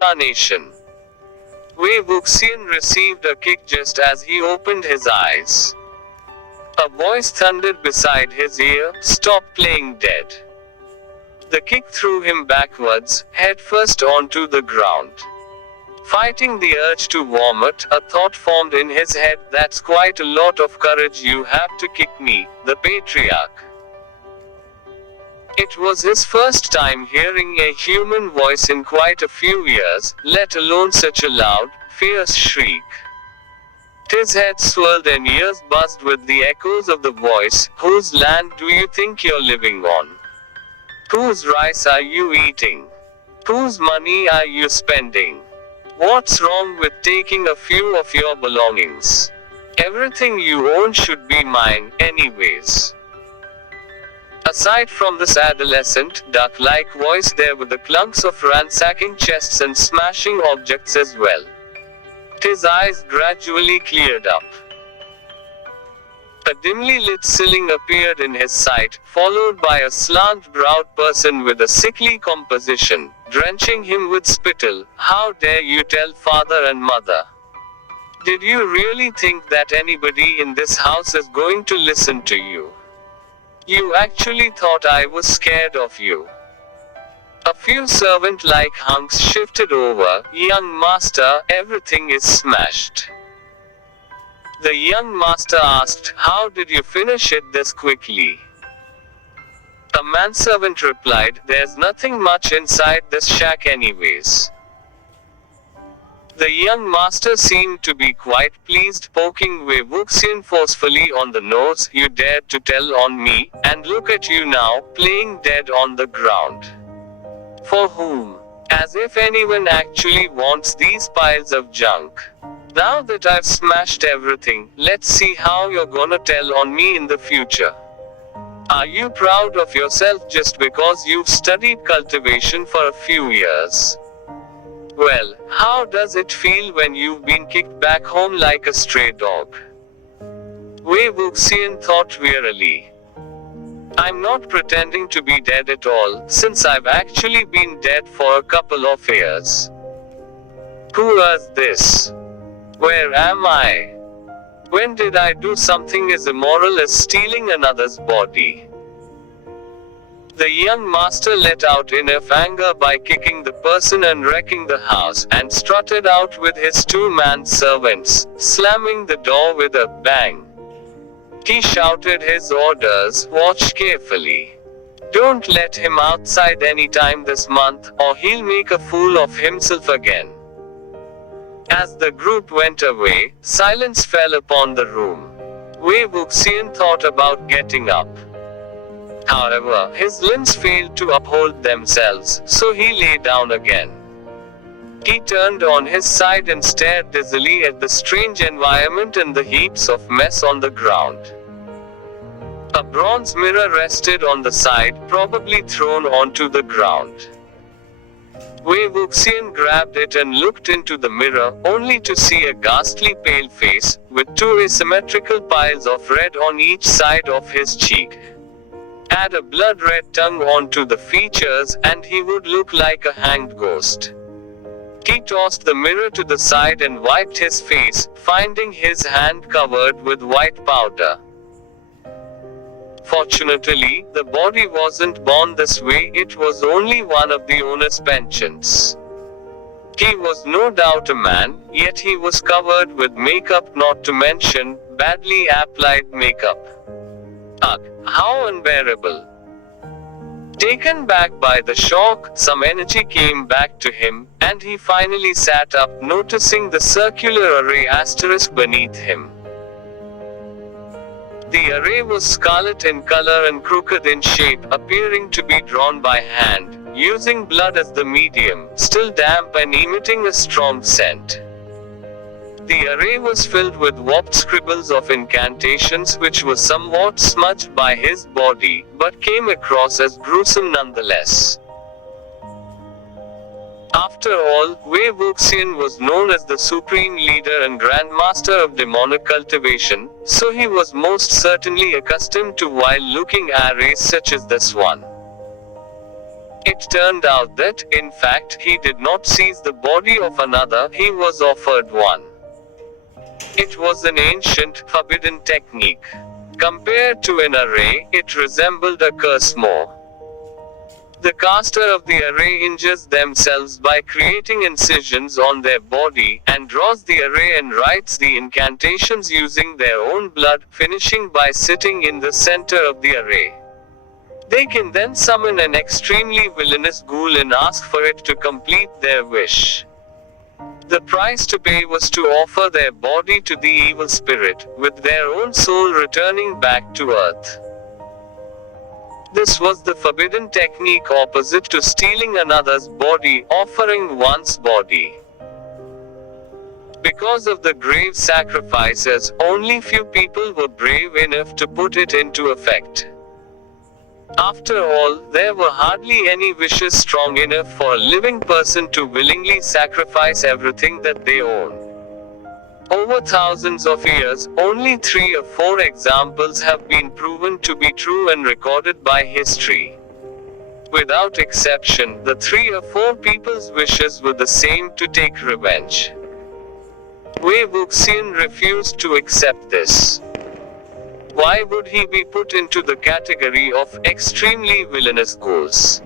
Reincarnation. Wei Wuxian received a kick just as he opened his eyes. A voice thundered beside his ear, "Stop playing dead." The kick threw him backwards, headfirst onto the ground. Fighting the urge to vomit, a thought formed in his head, "That's quite a lot of courage you have to kick me, the patriarch." It was his first time hearing a human voice in quite a few years, let alone such a loud, fierce shriek. His head swirled and ears buzzed with the echoes of the voice. "Whose land do you think you're living on? Whose rice are you eating? Whose money are you spending? What's wrong with taking a few of your belongings? Everything you own should be mine, anyways." Aside from this adolescent, duck-like voice, there were the clunks of ransacking chests and smashing objects as well. His eyes gradually cleared up. A dimly lit ceiling appeared in his sight, followed by a slant-browed person with a sickly composition, drenching him with spittle. "How dare you tell father and mother? Did you really think that anybody in this house is going to listen to you? You actually thought I was scared of you." A few servant-like hunks shifted over. "Young master, everything is smashed." The young master asked, "How did you finish it this quickly?" A manservant replied, "There's nothing much inside this shack anyways." The young master seemed to be quite pleased, poking Wei Wuxian forcefully on the nose. "You dared to tell on me, and look at you now, playing dead on the ground. For whom? As if anyone actually wants these piles of junk. Now that I've smashed everything, let's see how you're gonna tell on me in the future. Are you proud of yourself just because you've studied cultivation for a few years? Well, how does it feel when you've been kicked back home like a stray dog?" Wei Wuxian thought wearily. "I'm not pretending to be dead at all, since I've actually been dead for a couple of years. Who is this? Where am I? When did I do something as immoral as stealing another's body?" The young master let out enough anger by kicking the person and wrecking the house, and strutted out with his two-man servants, slamming the door with a bang. He shouted his orders, "Watch carefully. Don't let him outside anytime this month, or he'll make a fool of himself again." As the group went away, silence fell upon the room. Wei Wuxian thought about getting up. However, his limbs failed to uphold themselves, so he lay down again. He turned on his side and stared dizzily at the strange environment and the heaps of mess on the ground. A bronze mirror rested on the side, probably thrown onto the ground. Wei Wuxian grabbed it and looked into the mirror, only to see a ghastly pale face, with two asymmetrical piles of red on each side of his cheek. Add a blood-red tongue onto the features, and he would look like a hanged ghost. He tossed the mirror to the side and wiped his face, finding his hand covered with white powder. Fortunately, the body wasn't born this way, it was only one of the owner's pensions. He was no doubt a man, yet he was covered with makeup, not to mention, badly applied makeup. Ugh, how unbearable. Taken back by the shock, some energy came back to him, and he finally sat up, noticing the circular array asterisk beneath him. The array was scarlet in color and crooked in shape, appearing to be drawn by hand, using blood as the medium, still damp and emitting a strong scent. The array was filled with warped scribbles of incantations which were somewhat smudged by his body, but came across as gruesome nonetheless. After all, Wei Wuxian was known as the supreme leader and grandmaster of demonic cultivation, so he was most certainly accustomed to wild-looking arrays such as this one. It turned out that, in fact, he did not seize the body of another, he was offered one. It was an ancient, forbidden technique. Compared to an array, it resembled a curse more. The caster of the array injures themselves by creating incisions on their body, and draws the array and writes the incantations using their own blood, finishing by sitting in the center of the array. They can then summon an extremely villainous ghoul and ask for it to complete their wish. The price to pay was to offer their body to the evil spirit, with their own soul returning back to earth. This was the forbidden technique opposite to stealing another's body, offering one's body. Because of the grave sacrifices, only few people were brave enough to put it into effect. After all, there were hardly any wishes strong enough for a living person to willingly sacrifice everything that they own. Over thousands of years, only 3 or 4 examples have been proven to be true and recorded by history. Without exception, the 3 or 4 people's wishes were the same: to take revenge. Wei Wuxian refused to accept this. Why would he be put into the category of extremely villainous ghouls?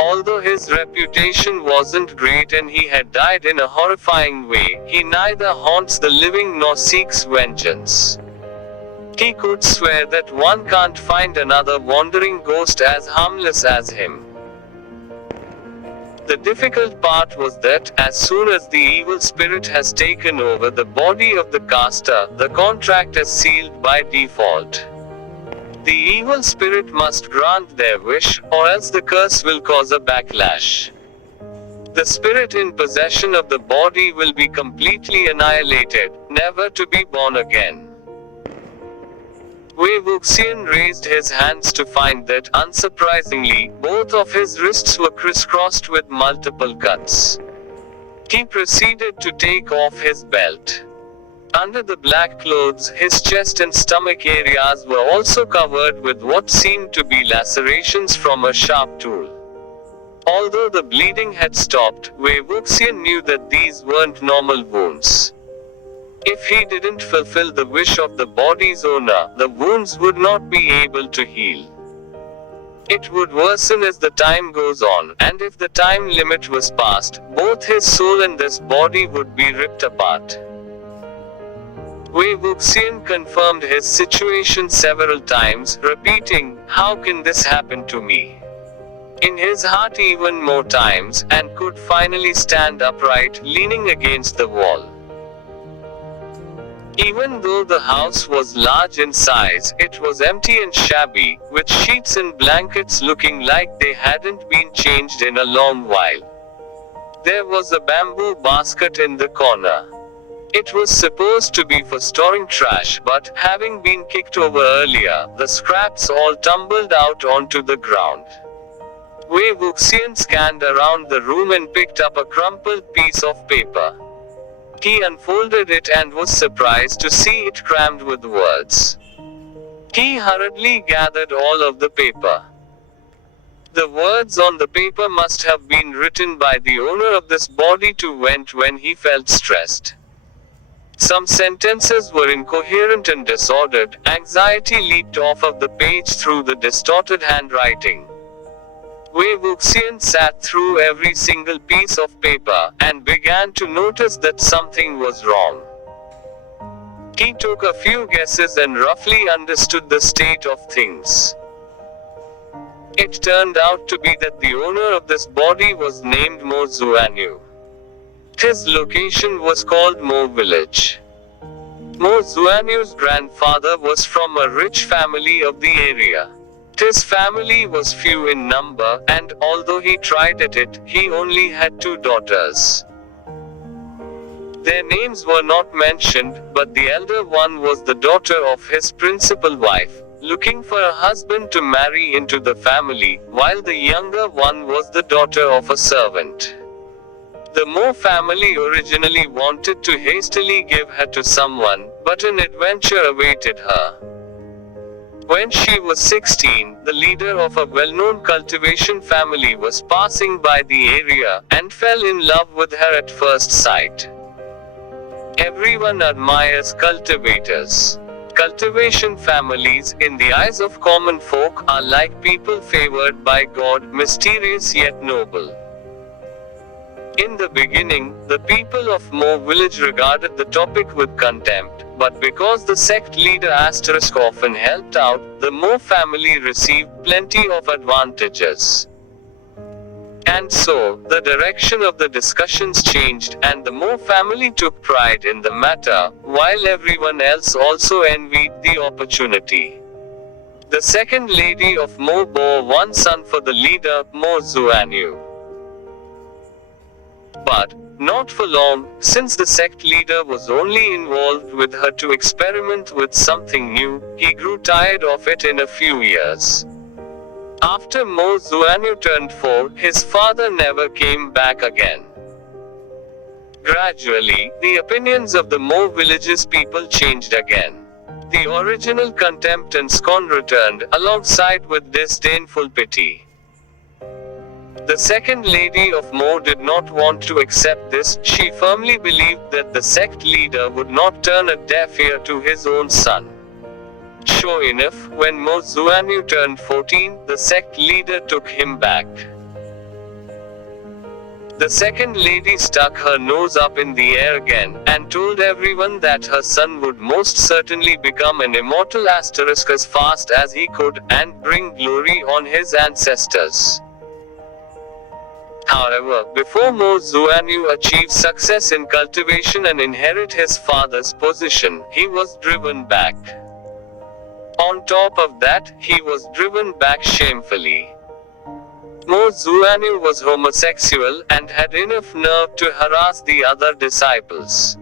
Although his reputation wasn't great and he had died in a horrifying way, he neither haunts the living nor seeks vengeance. He could swear that one can't find another wandering ghost as harmless as him. The difficult part was that, as soon as the evil spirit has taken over the body of the caster, the contract is sealed by default. The evil spirit must grant their wish, or else the curse will cause a backlash. The spirit in possession of the body will be completely annihilated, never to be born again. Wei Wuxian raised his hands to find that, unsurprisingly, both of his wrists were crisscrossed with multiple cuts. He proceeded to take off his belt. Under the black clothes, his chest and stomach areas were also covered with what seemed to be lacerations from a sharp tool. Although the bleeding had stopped, Wei Wuxian knew that these weren't normal wounds. If he didn't fulfill the wish of the body's owner, the wounds would not be able to heal. It would worsen as the time goes on, and if the time limit was passed, both his soul and this body would be ripped apart. Wei Wuxian confirmed his situation several times, repeating, "How can this happen to me?" in his heart even more times, and could finally stand upright, leaning against the wall. Even though the house was large in size, it was empty and shabby, with sheets and blankets looking like they hadn't been changed in a long while. There was a bamboo basket in the corner. It was supposed to be for storing trash, but, having been kicked over earlier, the scraps all tumbled out onto the ground. Wei Wuxian scanned around the room and picked up a crumpled piece of paper. He unfolded it and was surprised to see it crammed with words. He hurriedly gathered all of the paper. The words on the paper must have been written by the owner of this body to vent when he felt stressed. Some sentences were incoherent and disordered. Anxiety leaped off of the page through the distorted handwriting. Wei Wuxian sat through every single piece of paper, and began to notice that something was wrong. He took a few guesses and roughly understood the state of things. It turned out to be that the owner of this body was named Mo Zuanyu. His location was called Mo Village. Mo Zuanyu's grandfather was from a rich family of the area. His family was few in number, and, although he tried at it, he only had 2 daughters. Their names were not mentioned, but the elder one was the daughter of his principal wife, looking for a husband to marry into the family, while the younger one was the daughter of a servant. The Mo family originally wanted to hastily give her to someone, but an adventure awaited her. When she was 16, the leader of a well-known cultivation family was passing by the area, and fell in love with her at first sight. Everyone admires cultivators. Cultivation families, in the eyes of common folk, are like people favored by God, mysterious yet noble. In the beginning, the people of Mo village regarded the topic with contempt, but because the sect leader * often helped out, the Mo family received plenty of advantages. And so, the direction of the discussions changed, and the Mo family took pride in the matter, while everyone else also envied the opportunity. The second lady of Mo bore one son for the leader, MoDaoZuShi. But, not for long, since the sect leader was only involved with her to experiment with something new, he grew tired of it in a few years. After MoDaoZuShi turned 4, his father never came back again. Gradually, the opinions of the Mo village's people changed again. The original contempt and scorn returned, alongside with disdainful pity. The second lady of Mo did not want to accept this. She firmly believed that the sect leader would not turn a deaf ear to his own son. Sure enough, when MoDaoZuShi turned 14, the sect leader took him back. The second lady stuck her nose up in the air again, and told everyone that her son would most certainly become an immortal * as fast as he could, and bring glory on his ancestors. However, before MoDaoZuShi achieved success in cultivation and inherit his father's position, he was driven back. On top of that, he was driven back shamefully. MoDaoZuShi was homosexual, and had enough nerve to harass the other disciples.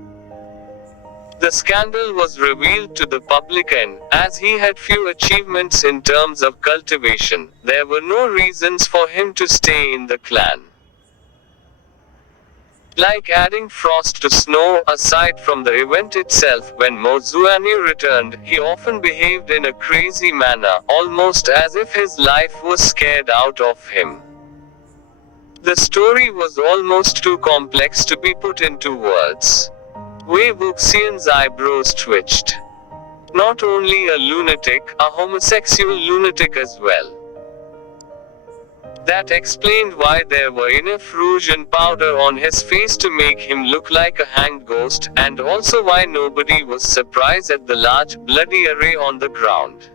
The scandal was revealed to the public, and, as he had few achievements in terms of cultivation, there were no reasons for him to stay in the clan. Like adding frost to snow, aside from the event itself, when MoDaoZuShi returned, he often behaved in a crazy manner, almost as if his life was scared out of him. The story was almost too complex to be put into words. Wei Wuxian's eyebrows twitched. Not only a lunatic, a homosexual lunatic as well. That explained why there were enough rouge and powder on his face to make him look like a hanged ghost, and also why nobody was surprised at the large, bloody array on the ground.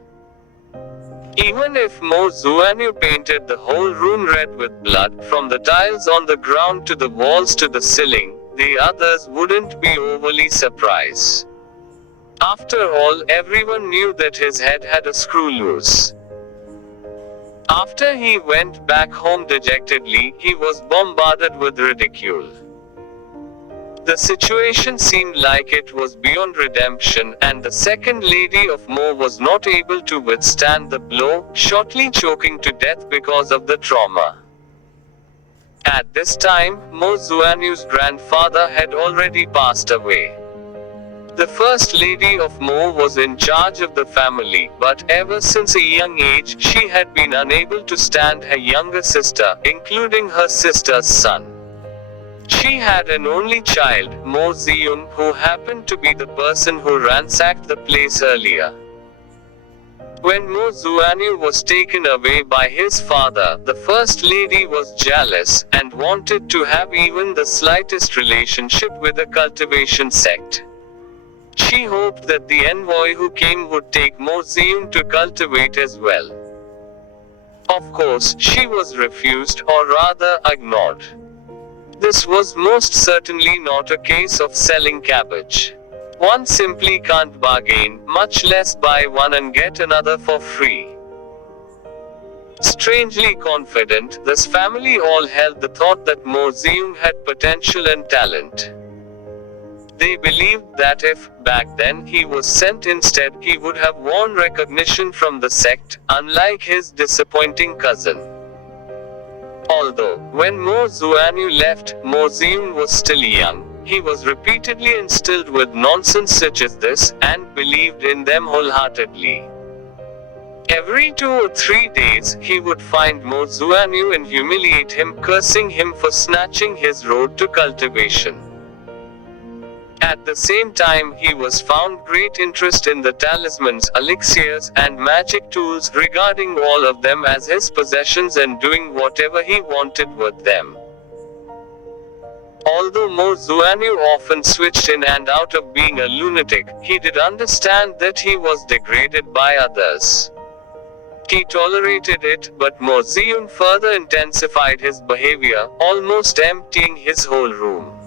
Even if MoDaoZuShi painted the whole room red with blood, from the tiles on the ground to the walls to the ceiling, the others wouldn't be overly surprised. After all, everyone knew that his head had a screw loose. After he went back home dejectedly, he was bombarded with ridicule. The situation seemed like it was beyond redemption, and the second lady of Mo was not able to withstand the blow, shortly choking to death because of the trauma. At this time, MoDaoZuShi's grandfather had already passed away. The first lady of Mo was in charge of the family, but ever since a young age, she had been unable to stand her younger sister, including her sister's son. She had an only child, MoZeung, who happened to be the person who ransacked the place earlier. When MoDaoZuShi was taken away by his father, the first lady was jealous, and wanted to have even the slightest relationship with the cultivation sect. She hoped that the envoy who came would take MoZeung to cultivate as well. Of course, she was refused, or rather, ignored. This was most certainly not a case of selling cabbage. One simply can't bargain, much less buy one and get another for free. Strangely confident, this family all held the thought that MoZeung had potential and talent. They believed that if, back then, he was sent instead, he would have won recognition from the sect, unlike his disappointing cousin. Although, when MoDaoZuShi left, MoZeung was still young, he was repeatedly instilled with nonsense such as this, and believed in them wholeheartedly. Every 2 or 3 days, he would find MoDaoZushi and humiliate him, cursing him for snatching his road to cultivation. At the same time, he was found great interest in the talismans, elixirs, and magic tools, regarding all of them as his possessions and doing whatever he wanted with them. Although MoDaoZushi often switched in and out of being a lunatic, he did understand that he was degraded by others. He tolerated it, but MoDaoZushi further intensified his behavior, almost emptying his whole room.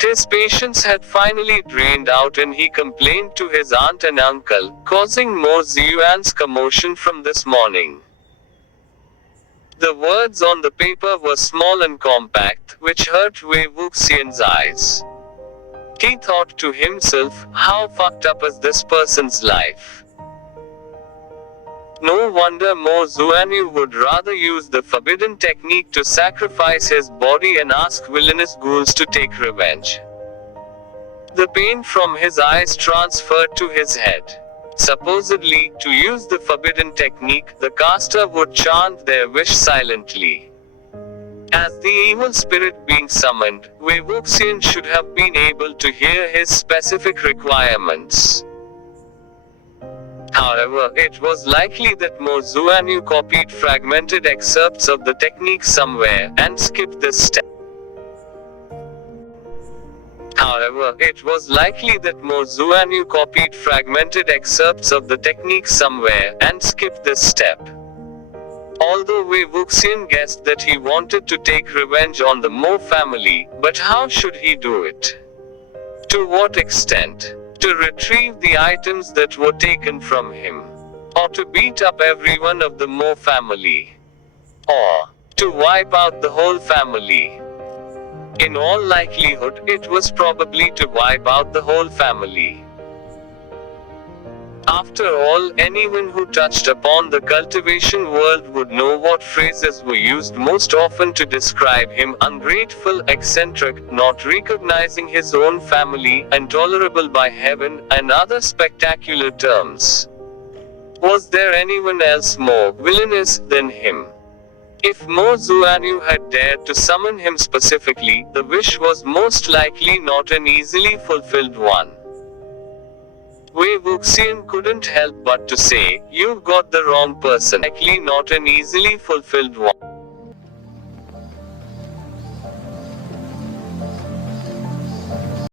His patience had finally drained out and he complained to his aunt and uncle, causing MoDaoZu's commotion from this morning. The words on the paper were small and compact, which hurt Wei Wuxian's eyes. He thought to himself, how fucked up is this person's life? No wonder MoDaoZushi would rather use the forbidden technique to sacrifice his body and ask villainous ghouls to take revenge. The pain from his eyes transferred to his head. Supposedly, to use the forbidden technique, the caster would chant their wish silently. As the evil spirit being summoned, Wei Wuxian should have been able to hear his specific requirements. However, it was likely that MoDaoZushi copied fragmented excerpts of the technique somewhere, and skipped this step. Although Wei Wuxian guessed that he wanted to take revenge on the Mo family, but how should he do it? To what extent? To retrieve the items that were taken from him? Or to beat up everyone of the Mo family? Or to wipe out the whole family? In all likelihood, it was probably to wipe out the whole family. After all, anyone who touched upon the cultivation world would know what phrases were used most often to describe him: ungrateful, eccentric, not recognizing his own family, intolerable by heaven, and other spectacular terms. Was there anyone else more villainous than him? If MoDaoZushi had dared to summon him specifically, the wish was most likely not an easily fulfilled one. Wei Wuxian couldn't help but to say, "You've got the wrong person." Likely not an easily fulfilled one.